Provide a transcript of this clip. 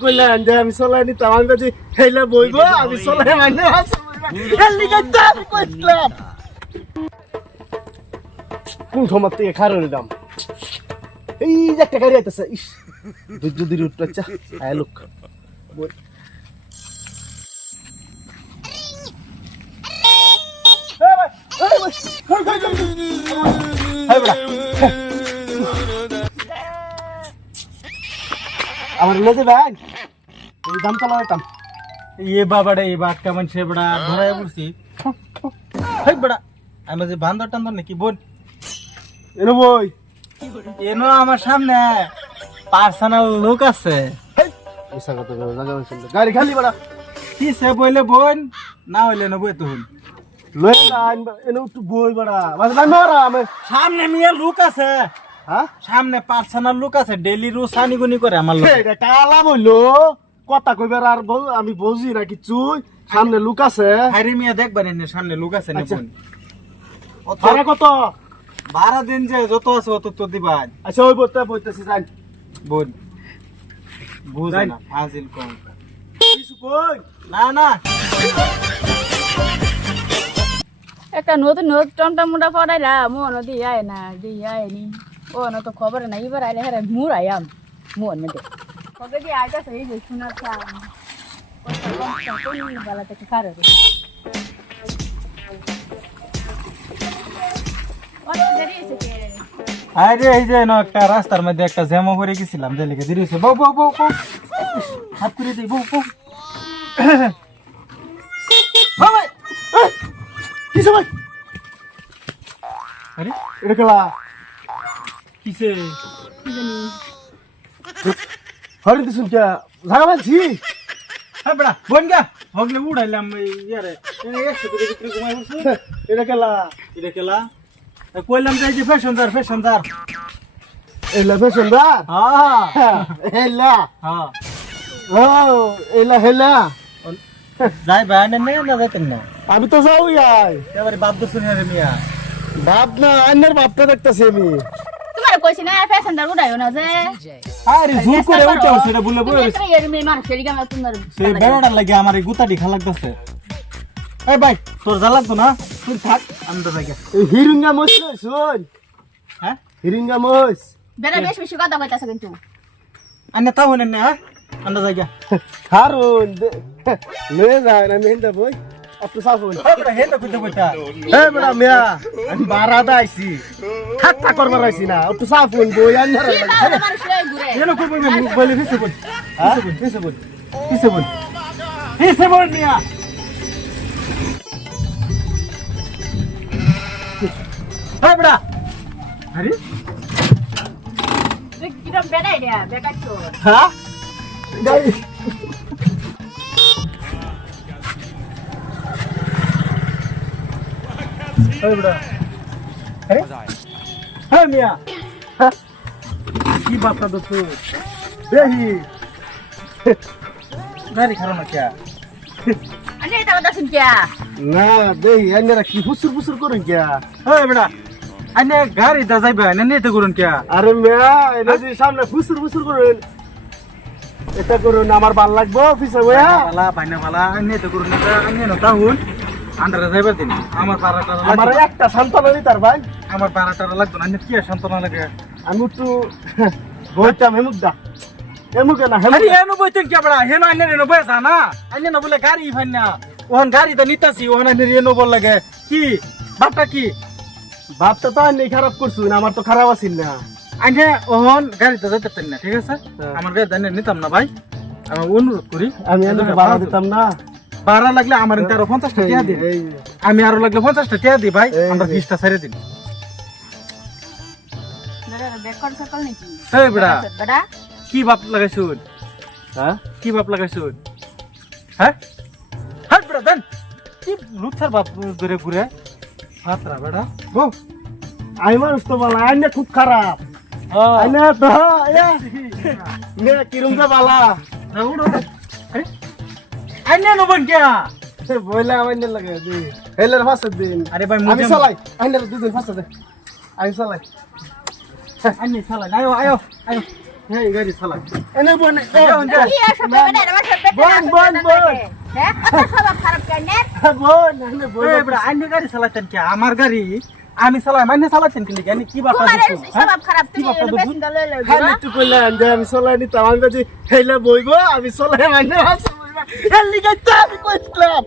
কইলেন যে আমি চলাই নিতাম। আমি কাছে হেলে বইব আমি চলাই মানে হেলি গাইতে কইলাম কোন সময় থেকে খারো নিলাম এই যে একটা গাড়ি আইতেছে ইস আচ্ছা আয় লোক। আমার লেজে ভাই। এই দাম তো লাগাতাম এ বাবাটা এ বাট কেমন সে বেড়া ধরায় বলছি হেই বেড়া আমি যে বান্দর টান্দর নাকি বোন এলো বই। এনো আমার সামনে পার্সোনাল লোক আছে। গাড়ি খালি বেড়া। কি সে বইলে বোন না হইলে না বই তখন লয়ে না এনে বই বেড়া। মানে সামনে মিয়া লোক আছে। হ্যাঁ? সামনে পার্সোনাল লোক আছে ডেলি রো সানি গুনি করে আমার লোক। এটা কালা বইলো কথা কইবার আর আমি বুঝি না কিছু সামনে লুক আছে। হাইরে মিয়া দেখবেন এনে সামনে লোক আছে না আচ্ছা। অত ভাড়া কত? বারো দিন যে যত আছে অত তো দিবান আচ্ছা ওই বলতে বইতেছি যাই বোন বুঝে যাই। না ফাজিল কম। কিছু কই? না না। একটা নতুন নতুন টমটম মুটা পড়াইলাম মন দিয়ে আয় না দিয়ে আয়নি ও না তো খবর না এবার আইলে হ্যাঁ মুর আয়াম মন মধ্যে কবে দিয়ে আইতাছে এই যে বেলা থেকে খারে অনেক দেরি হয়েছে কে? আরে এই যে না একটা রাস্তার মধ্যে একটা জ্যামো করে গেছিলাম যে লেগে দিয়েছে বউ বউ বউ বউ হাত করে দিই বউ বউ আরে এটা কেলা কিসে? কি জানি হরিণ দিছুন কে জায়গা পাচ্ছি হ্যাঁ বড়া বোন গা। হগলে উড়াইলাম ইয়ারে। একশো করে বিক্রি ঘুমাই বসে। এটা কেলা? এটা কেলা? কইলাম যে এই যে ফ্যাশনদার ফ্যাশনদার এলা ফেশনদার হ্যাঁ। এলা হ্যাঁ। ও এলা হেলা। যাই ভাই না না না যাইতেন না? আমি তো যাও ইয়াই এবারে বাপ তো শুনে রে মিয়া। বাপ না আন্নার বাপটা দেখতেছি আমি। কইছি না দার উড়াইও না যে আরে জোর করে উঠে সেটা বলে বলে এর মেয়ে মানুষ এদিকে আমার তোমার সেই বেড়াটার লাগে আমার এই গুতাটি খা লাগতেছে এই ভাই তোর যা লাগতো না? তুই থাক আমি তো যাই হিরিঙ্গা মস শুন। হ্যাঁ? হিরিঙ্গা মস বেড়া বেশ বেশি কথা কইতাছে কিন্তু। আন্না তাও হইনে না হ্যাঁ? আন্না যাই গে। কারণ লয়ে যায় আমি হিন্দা বই। একটু বেটা, হেন তো কইতে কইতা। এই বড়া মিয়া আমি বারাদা আইছি ঠাট্টা করবার আইছি না। একটু সাফ হই বই কইবো না, মুখ বলে ফিসে বল। ফিসে বল, ফিসে বল, ফিসে বল। ফিসে বল মিয়া। এই বেটা। আরে? তুই কিরম বেড়াই রে বেকার চোর হ্যাঁ? হ্যাঁ মিয়া। হ্যাঁ। কি বাপটা তুই দেহি গাড়ি খারাপ না কিয়া? না দেহি আন্নারা কি ফুসুর ফুসুর করেন কিয়া? ওই বেটা। আইনে গাড়ি দা যাইবা না নিতে করুন কে আরে মিয়া এটা যে সামনে ফুসুর ফুসুর করেন। এটা করুন আমার ভালো লাগবো পিছে বাইনা বালা আইনে তো করুন না আইনে না তাহুন আন্ডারে যাইবা দিন। আমার পাড়াটা আমার একটা সন্তান হলি ভাই। আমার পাড়াটা লাগবে না। কি আর লাগে? আমি একটু বইতাম হেমুক দা। হেমুকে না হেমুক আরে বইতেন কে বড়া হেনো আইনে রেনো বই জানা আইনে না বলে গাড়ি ফাইন ওহন গাড়ি তো নিতাছি ওহন আইনে রেনো বল লাগে। কি? বাপটা কি? ভাবটা তো আর খারাপ করছু না আমার তো খারাপ আছিল না। আইনে ওহন গাড়ি তো যাইতে না ঠিক আছে? হ্যাঁ। আমার গাড়ি নিতাম না ভাই। আমি অনুরোধ করি। আমি বাধা দিতাম না। ভাড়া লাগলে আমার তেরো পঞ্চাশটা টিয়া দিন। আমি আরও লাগলে পঞ্চাশটা টিয়া দিই ভাই আমরা। বিশটা ছেড়ে দিন বেড়া বেকার সকল নাকি এই বেড়া। বেড়া। কি বাপ লাগাইছুন? হ্যাঁ? কি বাপ লাগাইছুন? হ্যাঁ? হ্যাঁ বেড়া দেন। কি লুচ্ছার বাপ ঘুরে ঘুরে। হাতরা বেড়া। গো আমি মানুষ তো বলা আইনে খুব খারাপ। আইনে তো ইয়া, নে কিরম যে বালা। আইনে নবন কে বইলা আইনে লাগে দি। হেলের ফাঁসে দিন আরে ভাই আমি চালাই আইনে দুদিন ফাঁসে দে। আমি চালাই। আইনে চালা আয়ো আয়ো আয়ো। হ্যাঁ গাড়ি চালাই। এনে বোন বোন, বোন, না? বোন। আমার গাড়ি আমি চালাই মানে চালাতেন কি আমি কি বাপা এই আমি চলাই নিতাম আমি বইবো আমি চলাই মানে ভাষা বইবো এর লিগে তো আমি কইছিলাম